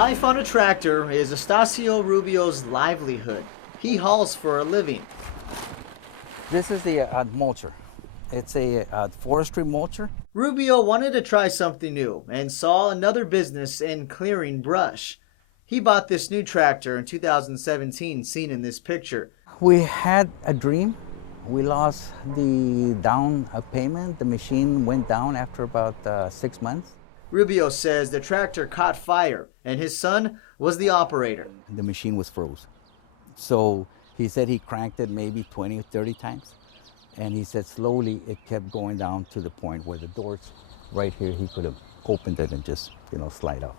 Life on a tractor is Estacio Rubio's livelihood. He hauls for a living. This is the mulcher. It's a forestry mulcher. Rubio wanted to try something new and saw another business in clearing brush. He bought this new tractor in 2017, seen in this picture. We had a dream. We lost the down payment. The machine went down after about 6 months. Rubio says the tractor caught fire and his son was the operator. The machine was froze. So he said he cranked it maybe 20 or 30 times. And he said slowly it kept going down to the point where the doors right here, he could have opened it and just, slide out.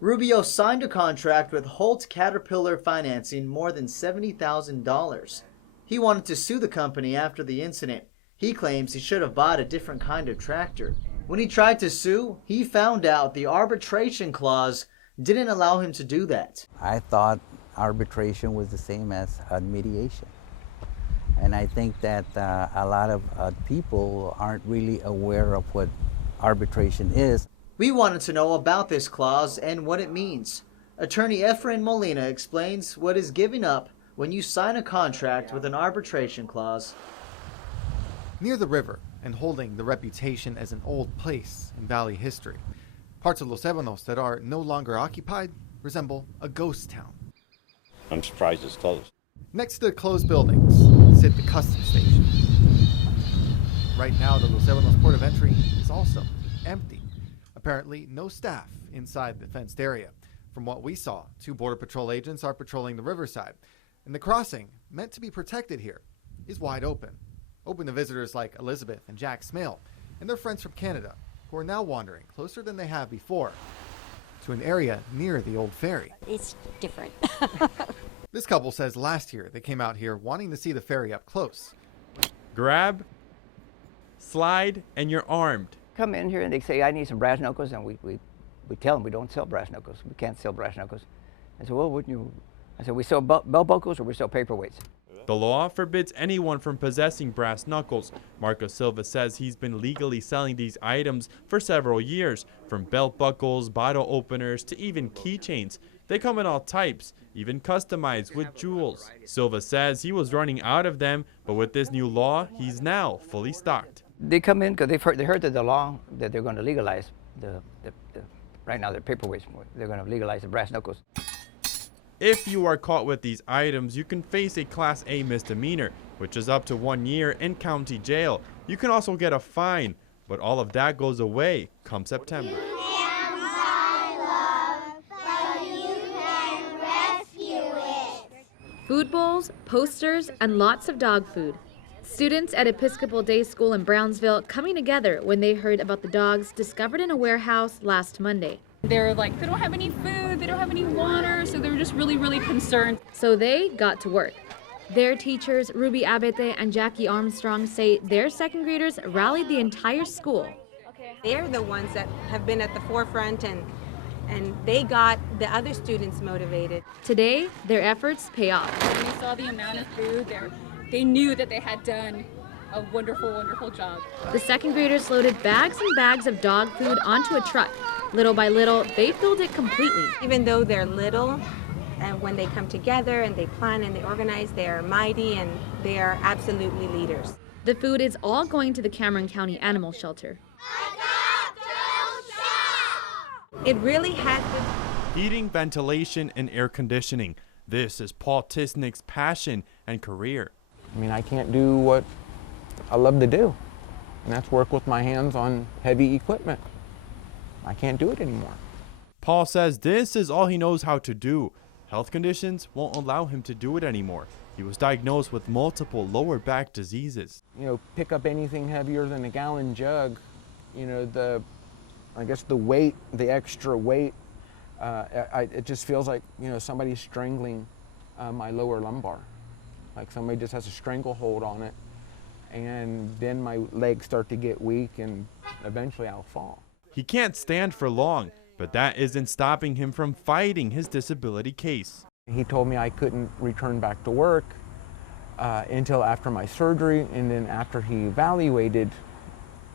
Rubio signed a contract with Holt Caterpillar Financing more than $70,000. He wanted to sue the company after the incident. He claims he should have bought a different kind of tractor. When he tried to sue, he found out the arbitration clause didn't allow him to do that. I thought arbitration was the same as mediation. And I think that a lot of people aren't really aware of what arbitration is. We wanted to know about this clause and what it means. Attorney Efrain Molina explains what is giving up when you sign a contract with an arbitration clause. Near the river and holding the reputation as an old place in valley history, parts of Los Ebanos that are no longer occupied resemble a ghost town. I'm surprised it's closed. Next to the closed buildings sit the customs station. Right now, the Los Ebanos port of entry is also empty. Apparently, no staff inside the fenced area. From what we saw, 2 Border Patrol agents are patrolling the riverside, and the crossing, meant to be protected here, is wide open. Open to visitors like Elizabeth and Jack Smale and their friends from Canada, who are now wandering closer than they have before to an area near the old ferry. It's different. This couple says last year they came out here wanting to see the ferry up close. Grab, slide, and you're armed. Come in here and they say, I need some brass knuckles, and we tell them we don't sell brass knuckles. We can't sell brass knuckles. I said, well, wouldn't you? I said, we sell belt buckles or we sell paperweights. The law forbids anyone from possessing brass knuckles. Marco Silva says he's been legally selling these items for several years, from belt buckles, bottle openers, to even keychains. They come in all types, even customized with jewels. Silva says he was running out of them, but with this new law, he's now fully stocked. They come in because they heard that the law that they're going to legalize right now the paperweights. They're going to legalize the brass knuckles. If you are caught with these items, you can face a Class A misdemeanor, which is up to 1 year in county jail. You can also get a fine, but all of that goes away come September. Food bowls, posters, and lots of dog food. Students at Episcopal Day School in Brownsville coming together when they heard about the dogs discovered in a warehouse last Monday. They're like, they don't have any food, they don't have any water, so they were just really, really concerned. So they got to work. Their teachers, Ruby Abete and Jackie Armstrong, say their second graders rallied the entire school. They're the ones that have been at the forefront and they got the other students motivated. Today, their efforts pay off. When they saw the amount of food, they knew that they had done a wonderful, wonderful job. The second graders loaded bags and bags of dog food onto a truck. Little by little, they filled it completely. Even though they're little, and when they come together and they plan and they organize, they are mighty and they are absolutely leaders. The food is all going to the Cameron County Animal Shelter. It really had to. Heating, ventilation, and air conditioning. This is Paul Tisnick's passion and career. I mean, I can't do what I love to do, and that's work with my hands on heavy equipment. I can't do it anymore. Paul says this is all he knows how to do. Health conditions won't allow him to do it anymore. He was diagnosed with multiple lower back diseases. Pick up anything heavier than a gallon jug, I guess the weight, the extra weight, it just feels like, somebody's strangling my lower lumbar. Like somebody just has a stranglehold on it. And then my legs start to get weak and eventually I'll fall. He can't stand for long, but that isn't stopping him from fighting his disability case. He told me I couldn't return back to work until after my surgery, and then after he evaluated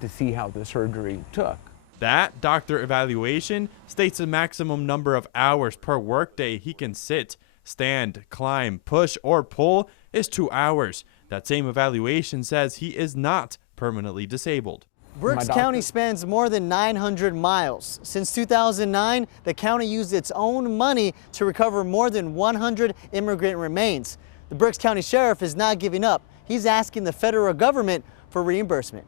to see how the surgery took. That doctor evaluation states a maximum number of hours per workday he can sit, stand, climb, push, or pull is 2 hours. That same evaluation says he is not permanently disabled. Brooks County spans more than 900 miles. Since 2009, the county used its own money to recover more than 100 immigrant remains. The Brooks County Sheriff is not giving up. He's asking the federal government for reimbursement.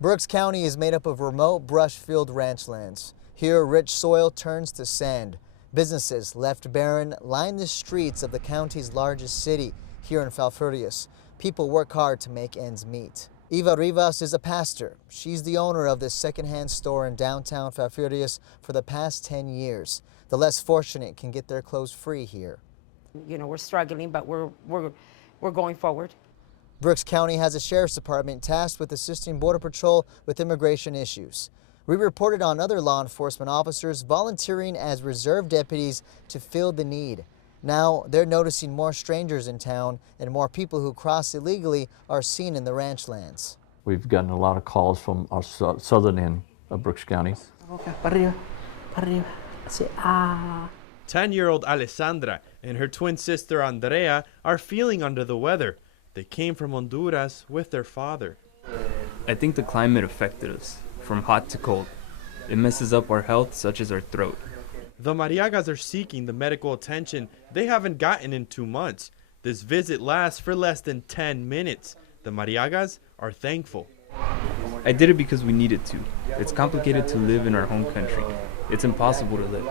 Brooks County is made up of remote brush-filled ranchlands. Here, rich soil turns to sand. Businesses left barren line the streets of the county's largest city, here in Falfurrias. People work hard to make ends meet. Eva Rivas is a pastor. She's the owner of this secondhand store in downtown Falfurrias for the past 10 years. The less fortunate can get their clothes free here. You know, we're struggling, but we're going forward. Brooks County has a sheriff's department tasked with assisting Border Patrol with immigration issues. We reported on other law enforcement officers volunteering as reserve deputies to fill the need. Now they're noticing more strangers in town and more people who cross illegally are seen in the ranch lands. We've gotten a lot of calls from our southern end of Brooks County. 10-year-old Alessandra and her twin sister Andrea are feeling under the weather. They came from Honduras with their father. I think the climate affected us, from hot to cold. It messes up our health, such as our throat. The Mariagas are seeking the medical attention they haven't gotten in 2 months. This visit lasts for less than 10 minutes. The Mariagas are thankful. I did it because we needed to. It's complicated to live in our home country. It's impossible to live.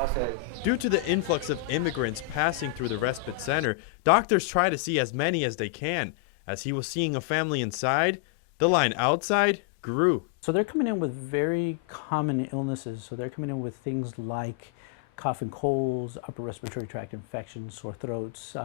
Due to the influx of immigrants passing through the respite center, doctors try to see as many as they can. As he was seeing a family inside, the line outside grew. So they're coming in with very common illnesses. So they're coming in with things like cough and colds, upper respiratory tract infections, sore throats.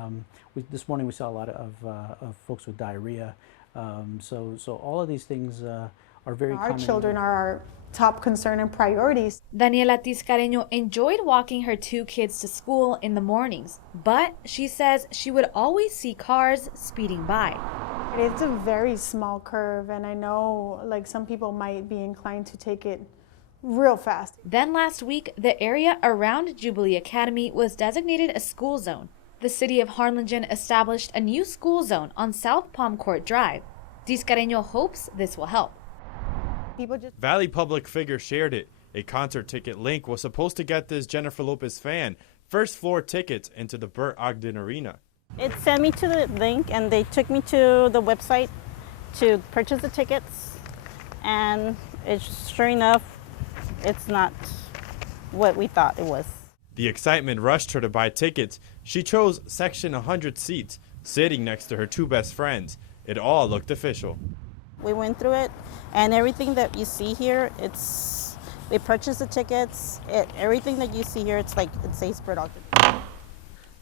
This morning we saw a lot of folks with diarrhea. So all of these things are very common. Our children are our top concern and priorities. Daniela Tiscareño enjoyed walking her 2 kids to school in the mornings, but she says she would always see cars speeding by. It's a very small curve, and I know like some people might be inclined to take it real fast. Then last week, the area around Jubilee Academy was designated a school zone. The city of Harlingen established a new school zone on South Palm Court Drive. Tiscareño hopes this will help. Valley Public Figure shared it. A concert ticket link was supposed to get this Jennifer Lopez fan first floor tickets into the Burt Ogden Arena. It sent me to the link and they took me to the website to purchase the tickets, and it's sure enough, it's not what we thought it was. The excitement rushed her to buy tickets. She chose section 100 seats, sitting next to her 2 best friends. It all looked official. We went through it, and everything that you see here, we purchased the tickets. Everything that you see here, it says Burt Ogden.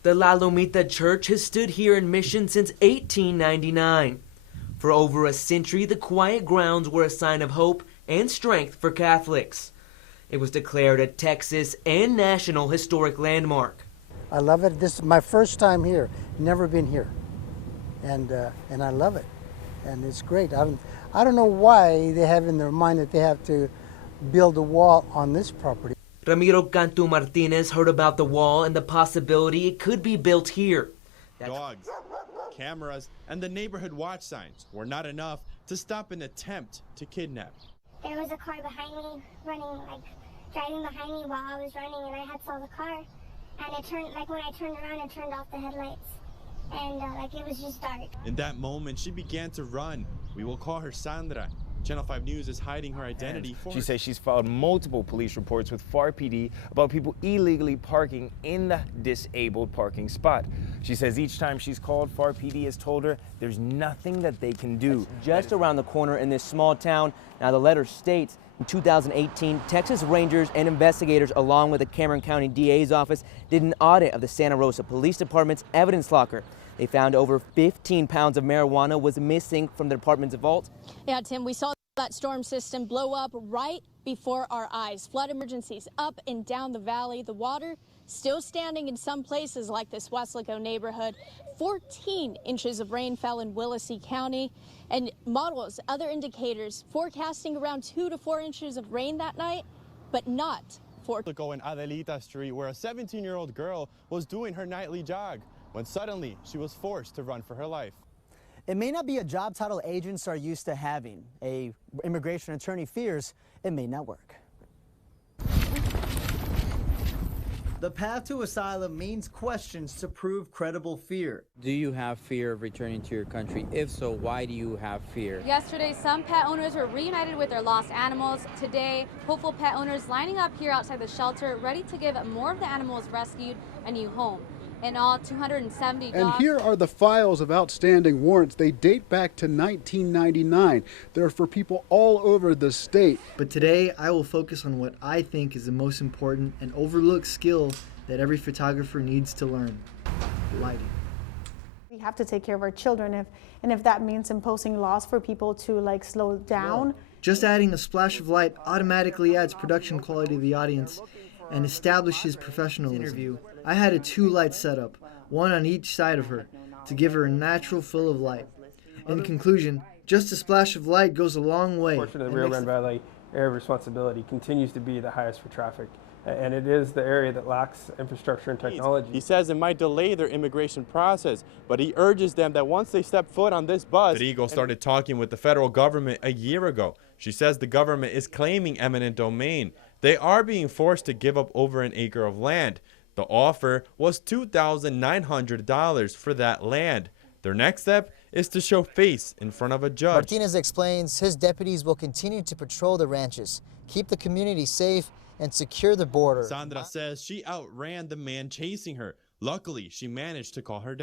The La Lomita Church has stood here in Mission since 1899. For over a century, the quiet grounds were a sign of hope and strength for Catholics. It was declared a Texas and national historic landmark. I love it. This is my first time here. Never been here, and I love it, and it's great. I don't know why they have in their mind that they have to build a wall on this property. Ramiro Cantu Martinez heard about the wall and the possibility it could be built here. Dogs, cameras, and the neighborhood watch signs were not enough to stop an attempt to kidnap. There was a car behind me driving behind me while I was running, and I had saw the car, and it turned, when I turned around, it turned off the headlights, and it was just dark. In that moment, she began to run. We will call her Sandra. Channel 5 News is hiding her identity for her. She says she's filed multiple police reports with FAR PD about people illegally parking in the disabled parking spot. She says each time she's called, FAR PD has told her there's nothing that they can do. Just around the corner in this small town. Now the letter states in 2018, Texas Rangers and investigators along with the Cameron County DA's office did an audit of the Santa Rosa Police Department's evidence locker. They found over 15 pounds of marijuana was missing from the department's vault. Yeah, Tim, we saw that storm system blow up right before our eyes. Flood emergencies up and down the valley. The water still standing in some places like this Weslaco neighborhood. 14 inches of rain fell in Willacy County, and models, other indicators forecasting around 2 to 4 inches of rain that night, but not for in Adelita Street, where a 17-year-old girl was doing her nightly jog when suddenly she was forced to run for her life. It may not be a job title agents are used to having. A immigration attorney fears it may not work. The path to asylum means questions to prove credible fear. Do you have fear of returning to your country? If so, why do you have fear? Yesterday, some pet owners were reunited with their lost animals. Today, hopeful pet owners lining up here outside the shelter, ready to give more of the animals rescued a new home. In all, 270 dogs. And here are the files of outstanding warrants. They date back to 1999. They're for people all over the state. But today, I will focus on what I think is the most important and overlooked skill that every photographer needs to learn: lighting. We have to take care of our children, and if that means imposing laws for people to like slow down. Just adding a splash of light automatically adds production quality to the audience and establishes professionalism. I had a 2-light setup, one on each side of her, to give her a natural flow of light. In conclusion, just a splash of light goes a long way. Fortunately, the Rio Grande Valley area of responsibility continues to be the highest for traffic, and it is the area that lacks infrastructure and technology. He says it might delay their immigration process, but he urges them that once they step foot on this bus. Trigo started talking with the federal government a year ago. She says the government is claiming eminent domain. They are being forced to give up over an acre of land. The offer was $2,900 for that land. Their next step is to show face in front of a judge. Martinez explains his deputies will continue to patrol the ranches, keep the community safe, and secure the border. Sandra says she outran the man chasing her. Luckily, she managed to call her dad.